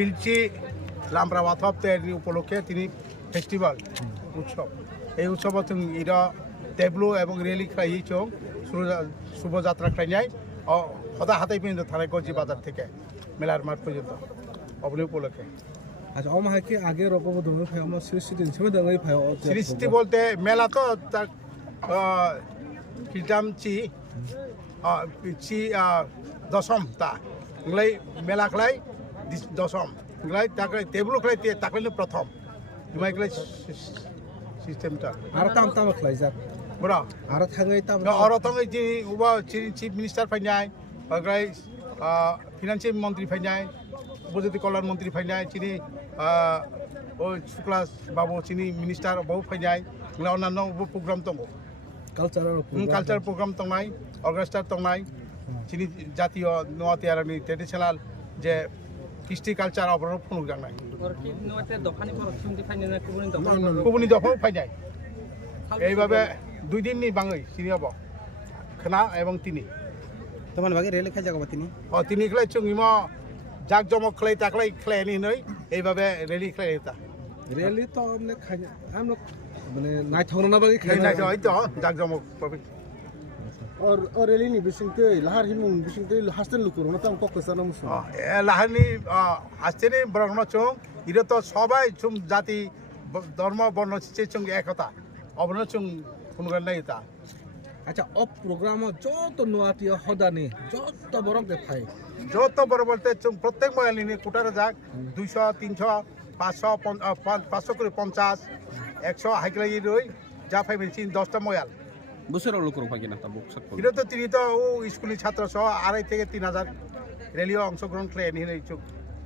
ফিলচি লামরা ওয়াথপের উপলক্ষে তিনি ফেস্টিভ্যাল উৎসব এই উৎসব ইরা টেবলো এবং রেলি খাই চং শুভযাত্রা খাইনাই সদা হাতাই পর্যন্ত থানায় গজি বাজার থেকে মেলার মাঠ পর্যন্ত অবনি উপলক্ষে। আচ্ছা আমার কি আগে রকম ভাই আমার সৃষ্টি হিসেবে ভাই সৃষ্টি বলতে মেলা তো তার কিতাম চি দশম তা এগুলাই মেলা খেলাই দশম এগুলাই তাকে টেবুল খেলাই তাকে প্রথম এগুলাই সিস্টেমটা আর তাম তাম খাই যাক বড় আর থাঙ্গাই তাম আর থাঙ্গাই যে চিফ মিনিস্টার ফাইনাই ওগুলাই ফিনান্সিয়াল মন্ত্রী ফাইনাই উপজাতি কল্যাণ মন্ত্রী ফাইনাই চিনি ওই শুক্লা বাবু চিনি মিনিস্টার বহু ফাইনাই অন্যান্য প্রোগ্রাম দङ কালচারাল প্রোগ্রাম দंनाय অর্কেস্ট্রা দंनाय চিনি জাতীয় নোয়াতিয়ারানি ট্রেডিশনাল যে কৃষ্টি কালচার অবরোধ ফুনুক জানাই গুবुननि দফাও ফাইনাই এইভাবে 2 দিননি বাঙাই চিনি হব খানা এবং তিনি তোমার ভাগে রেলে খাই যাগবা তিনি খেলাই চুঙিম জাক জমক খেলাই তাকলাই খেলাইনি নই এইভাবে রেলি খেলাই এটা রেলি তো আমনে খাই আমরা মানে নাই থাকনো না বাকি খাই নাই হয়তো জাক জমক और रेली नि बिसिंते लाहार हिमुं बिसिंते हास्टेल लुकुर ना ताम कक्क साना मुसु लाहारनि हास्टेलनि ब्रह्म चुं इरो तो सबाई चुं जाति धर्म बर्ण से चुं एकता अबनो चुं फुनगन नायता। আচ্ছা অফ প্রোগ্রাম যত নোয়াতিয়া হদানি যত বরং দেখাই যত বড় বলতে প্রত্যেক ময়ালিনী কোটারে যাক 200 300 500 500 করে 50 100 হাইকলাই রই যা ফাইবেন 10টা ময়াল বছরের লোক রূপা কিনা তা বক্সার করে এটা তো তিনি তো ও স্কুলের ছাত্র সহ 2.5 থেকে 3000 রেলিও অংশগ্রহণ করে নিয়ে ইচ্ছুক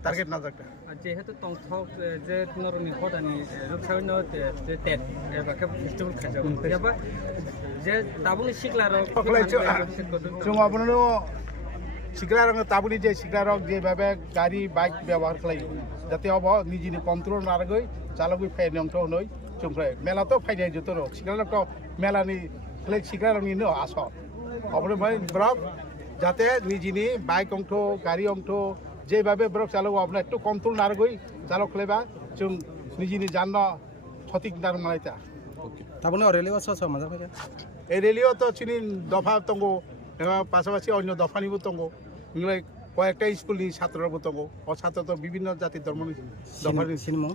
টার্গেট না থাকতে যেহেতু তংথক যে নরনি হদানি রূপসাবিন যে টেট এবাকে ফেস্টিভ্যাল খাজাব এবা যে তাবুনি শিকলার जों आपनो শিকলারং তাবুনি যে শিকলারক যেভাবে গাড়ি বাইক ব্যবহার খালাयो যাতে অব নিজেনি কন্ট্রোল না রাখই চালকই ফাইন অংশ নই চুমफ्राय মেলা তো ফাইনাই যত শিকলারক মেলানি খেলাই শিকলারংনি নো আস অবনে ভাই ব্রক যাতে নিজেনি বাইক অংশ গাড়ি অংশ যেভাবে ব্রক চালক আপনি একটু কন্ট্রোল না রাখই চালক খেলাবা जों নিজেনি জান্ন সঠিক নার মানাইতা তাবনে রেলি বাস আছে মজা করে এই রেলিও তো চিনি দফা দङ পাশাপাশি অন্য দফানিবো দङ এগুলাই কয়েকটা স্কুলনি ছাত্ররাবো দङ ও ছাত্র তো বিভিন্ন জাতি ধর্মনি দফানি সিনেমা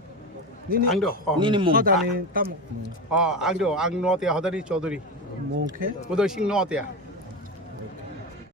আং নতিয়া হদারি চৌধুরী মুখে উদয় সিং নতিয়া